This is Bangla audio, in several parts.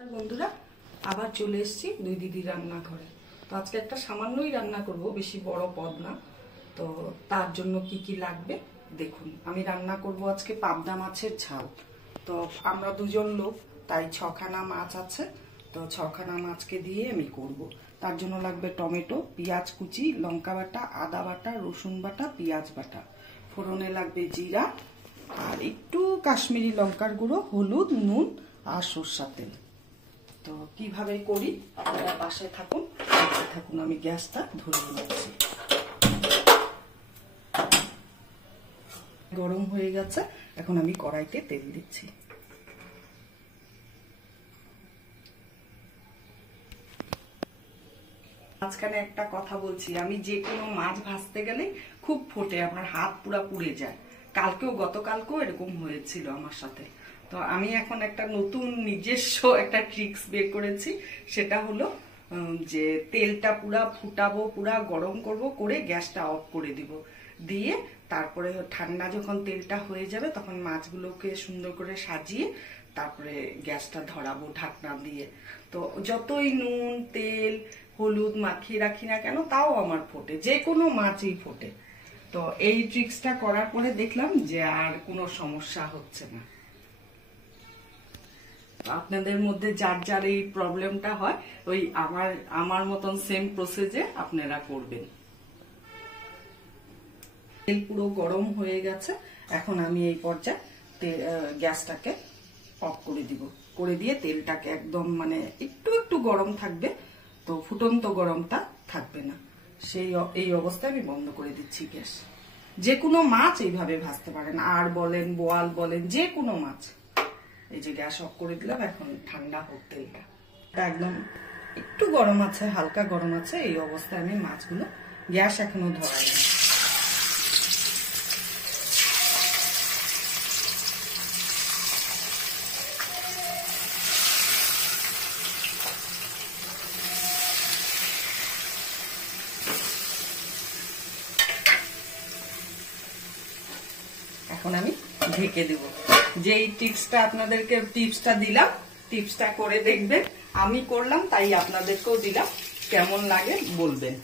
বন্ধুরা আবার চলে এসেছি দুই দিদি রান্নাঘরে। তো আজকে একটা সামান্যই রান্না করব, বেশি বড় পদ না। তো তার জন্য কি কি লাগবে দেখুন। আমি রান্না করব আজকে পাবদা মাছের ঝাল। তো আমরা দুজন লোক, তাই 6খানা মাছ আছে। তো 6খানা মাছকে দিয়ে আমি করব। তার জন্য লাগবে টমেটো, পেঁয়াজ কুচি, লঙ্কা বাটা, আদা বাটা, রসুন বাটা, পেঁয়াজ বাটা। ফোড়নে লাগবে জিরা আর একটু কাশ্মীরি লঙ্কার গুঁড়ো, হলুদ, নুন আর সরষের তেল। তো কিভাবে করি আপনারা পাশে থাকুন, আমি গ্যাসটা ধরিয়ে নিচ্ছি। গরম হয়ে গেছে, এখন আমি কড়াইতে তেল দিচ্ছি। মাঝখানে একটা কথা বলছি, আমি যে কোনো মাছ ভাজতে গেলে খুব ফোটে, আমার হাত পুরো পুড়ে যায়। গতকালকেও এরকম হয়েছিল আমার সাথে। তো আমি এখন একটা নতুন নিজস্ব একটা ট্রিক্স বের করেছি। সেটা হলো যে তেলটা পুরা ফুটাবো, পুরা গরম করব, করে গ্যাসটা অফ করে দিব। দিয়ে তারপরে ঠান্ডা যখন তেলটা হয়ে যাবে তখন মাছগুলোকে সুন্দর করে সাজিয়ে তারপরে গ্যাসটা ধরাবো ঢাকনা দিয়ে। তো যতই নুন তেল হলুদ মাখিয়ে রাখি না কেন, তাও আমার ফোটে, যে কোনো মাছই ফোটে। তো এই ট্রিক্সটা করার পরে দেখলাম যে আর কোনো সমস্যা হচ্ছে না। আপনাদের মধ্যে যার যার এই প্রবলেমটা হয়, ওই আমার মতন সেম প্রসেসে আপনারা করবেন। তেল পুরো গরম হয়ে গেছে, এখন আমি এই পর্যায়ে গ্যাসটাকে অফ করে দিব। করে দিয়ে তেলটাকে একদম মানে একটু একটু গরম থাকবে, তো ফুটন্ত গরমটা থাকবে না। এই অবস্থায় আমি বন্ধ করে দিচ্ছি গ্যাস। যে কোনো মাছ এইভাবে ভাজতে পারেন, আর বলেন বোয়াল বলেন, যে কোনো মাছ। এই যে গ্যাস অফ করে দিলাম, এখন ঠান্ডা হোক তেলটা। একদম একটু গরম আছে, হালকা গরম আছে। এই অবস্থায় আমি মাছগুলো, গ্যাস এখনো ধরাই না। এখন আমি ঢেকে দেব। যেই টিপসটা দিলাম, টিপসটা করে দেখবেন। আমি করলাম তাই আপনাদেরকেও দিলাম, কেমন লাগে বলবেন।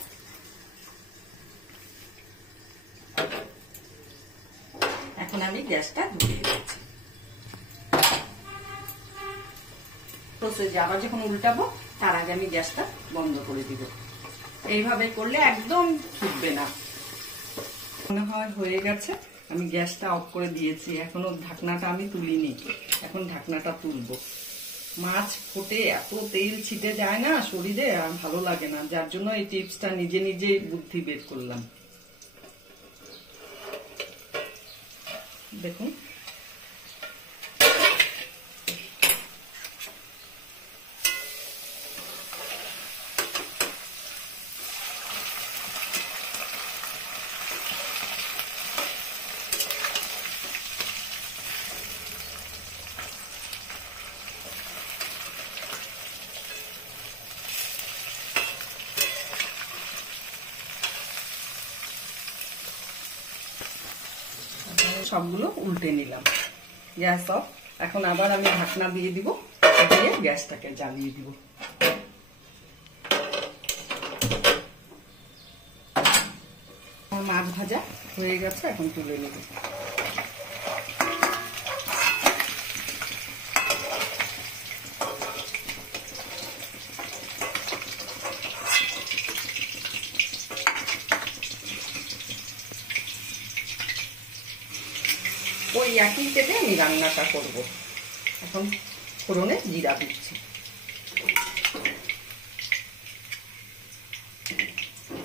এখন আমি গ্যাসটা ধরিয়ে দিচ্ছি। প্রসেসে আবার যখন উল্টাবো তার আগে আমি গ্যাসটা বন্ধ করে দিব। এইভাবে করলে একদম ফুটবে না। মনে হয় হয়ে গেছে, আমি গ্যাসটা অফ করে দিয়েছি। এখনো ঢাকনাটা আমি তুলিনি, এখন ঢাকনাটা তুলবো। মাছ ফুটে এত তেল ছিটে যায় না শরীরে, আর ভালো লাগে না। যার জন্য এই টিপসটা নিজে নিজে বুদ্ধি বের করলাম। দেখুন সবগুলো উল্টে নিলাম। Gas off. এখন আবার আমি ঢাকনা দিয়ে দিব, দিয়ে গ্যাসটাকে জ্বালিয়ে দিব। মাছ ভাজা হয়ে গেছে, এখন তুলে নেব। ওই একই তেলে আমি রান্নাটা করব। এখন ফোড়নে জিরা দিচ্ছি।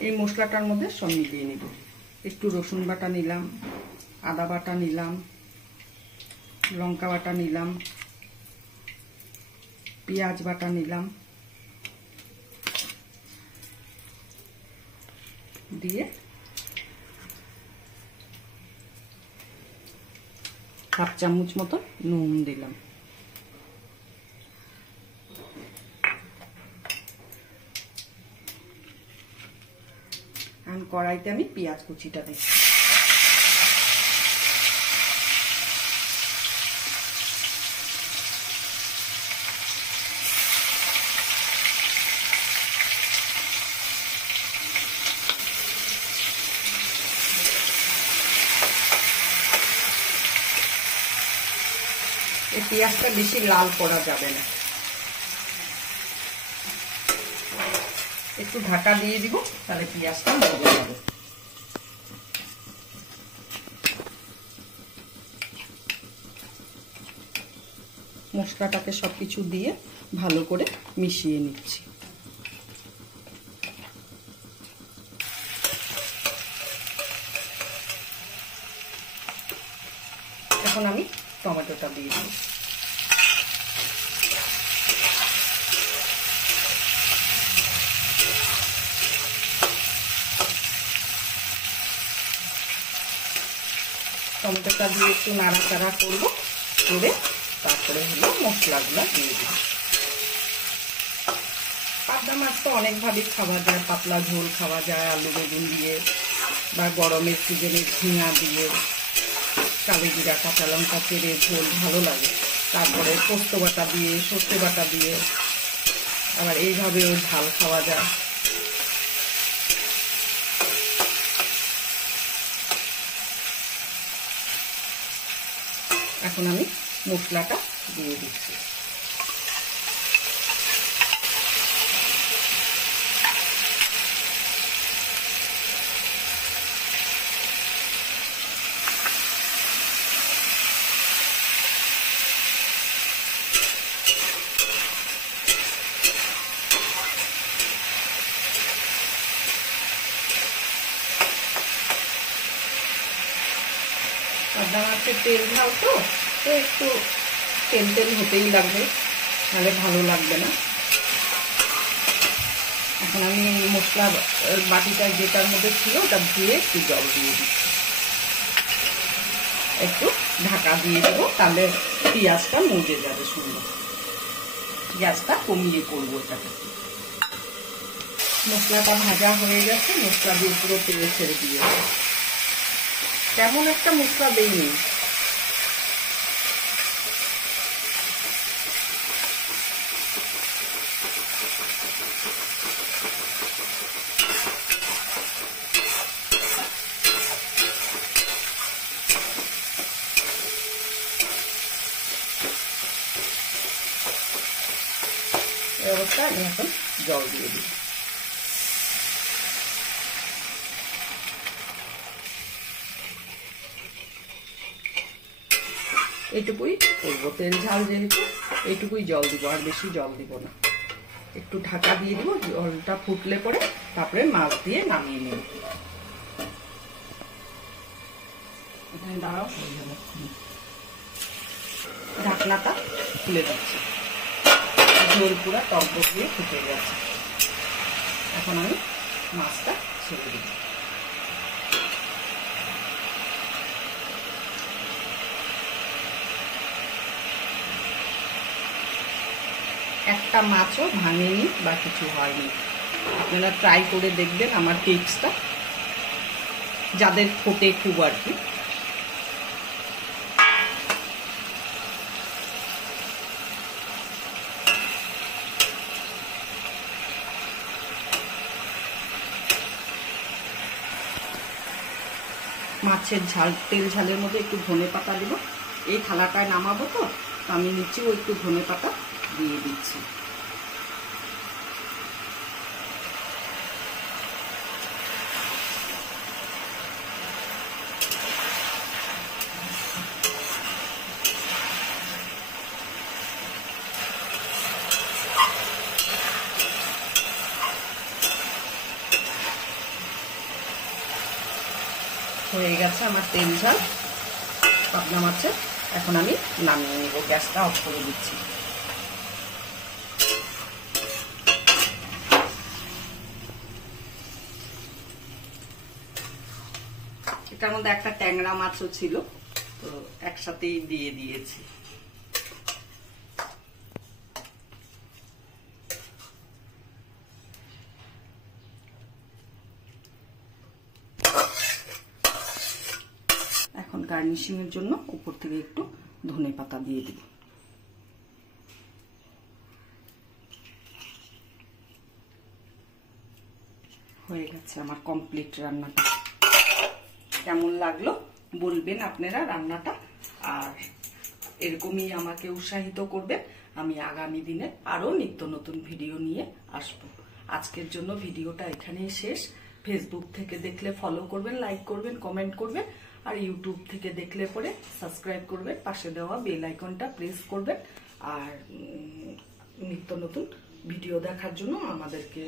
এই মশলাটার মধ্যে সব মিলিয়ে নিব। একটু রসুন বাটা নিলাম, আদা বাটা নিলাম, লঙ্কা বাটা নিলাম, পেঁয়াজ বাটা নিলাম, দিয়ে 1/2 চামচ মতো নুন দিলাম। কড়াইতে আমি পেঁয়াজ কুচিটা দিচ্ছি। পেঁয়াজটা বেশি লাল করা যাবে না। একটু ঢাকা দিয়ে দিব, তাহলে পেঁয়াজটা মজে যাবে। মশলাটাকে সবকিছু দিয়ে ভালো করে মিশিয়ে নিচ্ছি। এখন আমি টমেটোটা দিয়ে দিই। টমেটোটা দিয়ে একটু নাড়াচাড়া করবো, করে তারপরে হলো মশলাগুলো দিয়ে দিব। পাবদা মাছ তো অনেকভাবেই খাওয়া যায়, পাতলা ঝোল খাওয়া যায় আলু বেগুন দিয়ে, বা গরমের সিজনে ঝিঙা দিয়ে, কালো জিরা কাঁচা লঙ্কা চেড়ে ঝোল ভালো লাগে। তারপরে পোস্ত বাটা দিয়ে, সর্ষে বাটা দিয়ে, আবার এইভাবেও ঝাল খাওয়া যায়। এখন আমি মশলাটা দিয়ে দিচ্ছি। পাবদা মাছের তেল ঝাল তো একটু তেল তেল হতেই লাগবে, নাহলে ভালো লাগবে না। এখন আমি মশলা বাটিটা যেটার মধ্যে ছিল ওটা ধুয়ে একটু জল দিয়ে দিচ্ছি। একটু ঢাকা দিয়ে দেবো, তাহলে পেঁয়াজটা মজে যাবে সুন্দর। গ্যাসটা কমিয়ে করবো এটাকে। মশলাটা ভাজা হয়ে গেছে, মশলা দিয়ে পুরো তেল ছেড়ে দিয়ে তেমন একটা মশলা দেইনি। এই অবস্থায় আমি এখন জল দিয়ে দিই। এইটুকুই করবো, তেল ঝাল যেহেতু এইটুকুই জল দিব, আর বেশি জল দিব না। একটু ঢাকা দিয়ে দিব, জলটা ফুটলে পরে তারপরে মাছ দিয়ে নামিয়ে নেব। দাঁড়াও, ঢাকনাটা খুলে দিচ্ছি। ঝোল পুরা টক দিয়ে ফুটে গেছে। এখন আমি মাছটা ছেড়ে দিব। একটা মাছও ভাঙেনি বা কিছু হয়নি। আপনারা ট্রাই করে দেখবেন আমার টিপসটা, যাদের ফোটে খুব আর কি। মাছের ঝাল, তেল ঝালের মধ্যে একটু ধনে পাতা দিব। এই থালাটায় নামাবো তো, আমি নিচেও একটু ধনে পাতা দিয়ে দিচ্ছি। হয়ে গেছে আমার তেল ঝাল পাবদা মাছের। এখন আমি নামিয়ে নেব, গ্যাসটা অফ করে দিচ্ছি। এটার মধ্যে একটা ট্যাংরা মাছও ছিল, তো একসাথেই দিয়ে দিয়েছি। এখন গার্নিশিং এর জন্য উপর থেকে একটু ধনে পাতা দিয়ে দিব। হয়ে গেছে আমার কমপ্লিট রান্নাটা। কেমন লাগলো বলবেন আপনারা রান্নাটা। আর এরকমই আমাকে উৎসাহিত করবে। আমি আগামী দিনে আরো নিত্য নতুন ভিডিও নিয়ে আসবো। আজকের জন্য ভিডিওটা এখানেই শেষ। ফেসবুক থেকে দেখলে ফলো করবেন, লাইক করবেন, কমেন্ট করবেন, আর ইউটিউব থেকে দেখলে পরে সাবস্ক্রাইব করবেন, পাশে দেওয়া বেল আইকনটা প্রেস করবেন, আর নিত্য নতুন ভিডিও দেখার জন্য আমাদেরকে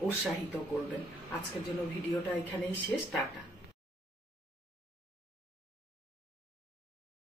উৎসাহিত করবেন। আজকের জন্য ভিডিওটা এখানেই শেষ। টাটা।